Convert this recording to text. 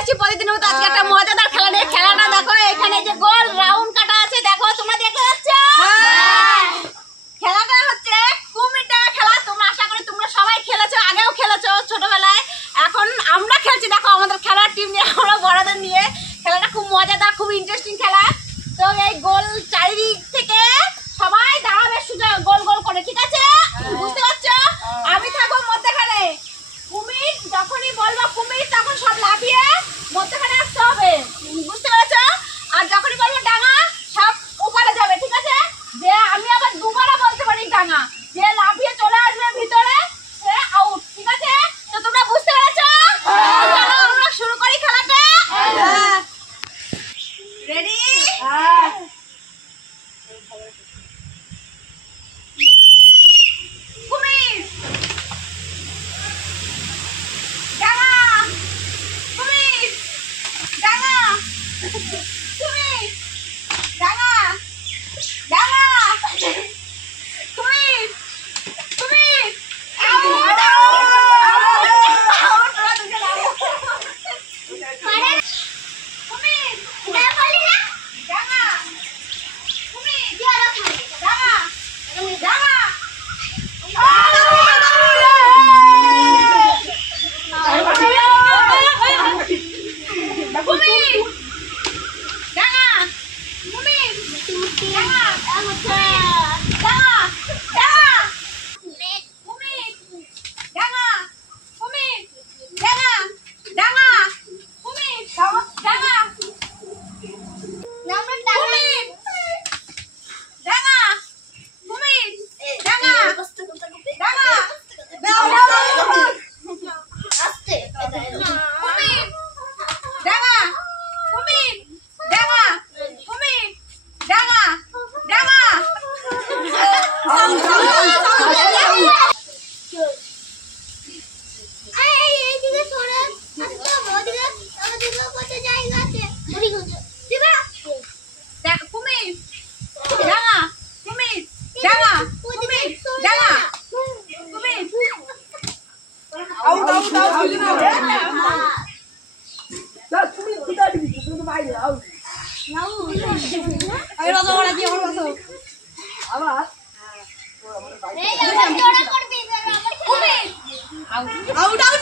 আছি প্রতিদিনের মতো আজকে একটা মজাদার খেলা নিয়ে। খেলাটা দেখো, এখানে যে গোল রাউন্ড কাটা আছে, দেখো তোমরা দেখতে পাচ্ছ। খেলাটা হচ্ছে কুমির ডাঙা খেলা। তোমরা আশা করি তোমরা সবাই খেলেছো, আগেও খেলেছো ছোটবেলায়। এখন আমরা খেলছি, দেখো আমাদের খেলার টিম নিয়ে, আমরা বড়দের নিয়ে। খেলাটা খুব মজাদার, খুব ইন্টারেস্টিং খেলা। তো এই গোল চারিদিক থেকে সবাই দাঁড়াবে সোজা গোল গোল করে, ঠিক আছে? বুঝতে পারছো? আমি থাকবো মধ্যখানে। কুমির যখনই বলবো কুমির, তখন সব লাফিয়ে মধ্যখানে আসতে হবে, বুঝতে পেরেছো? আর যখনই বলবো ডাঙা, সব ওপারে যাবে, ঠিক আছে? যে আমি আবার দুবারও বলতে পারি ডাঙা, যে লাফিয়ে চলে আসবে ভিতরে সে আউট, ঠিক আছে? তো তোমরা বুঝতে পেরেছো? চলো আমরা শুরু করি খেলাটা। রেডি? কুমির ডাঙা, কুমির ডাঙা, কুমির ডাঙা, ডাঙা, কুমির, কুমির আউট, আউট, কুমির ডাঙা, কুমির ডাঙা, ডাঙা আউট, আউট,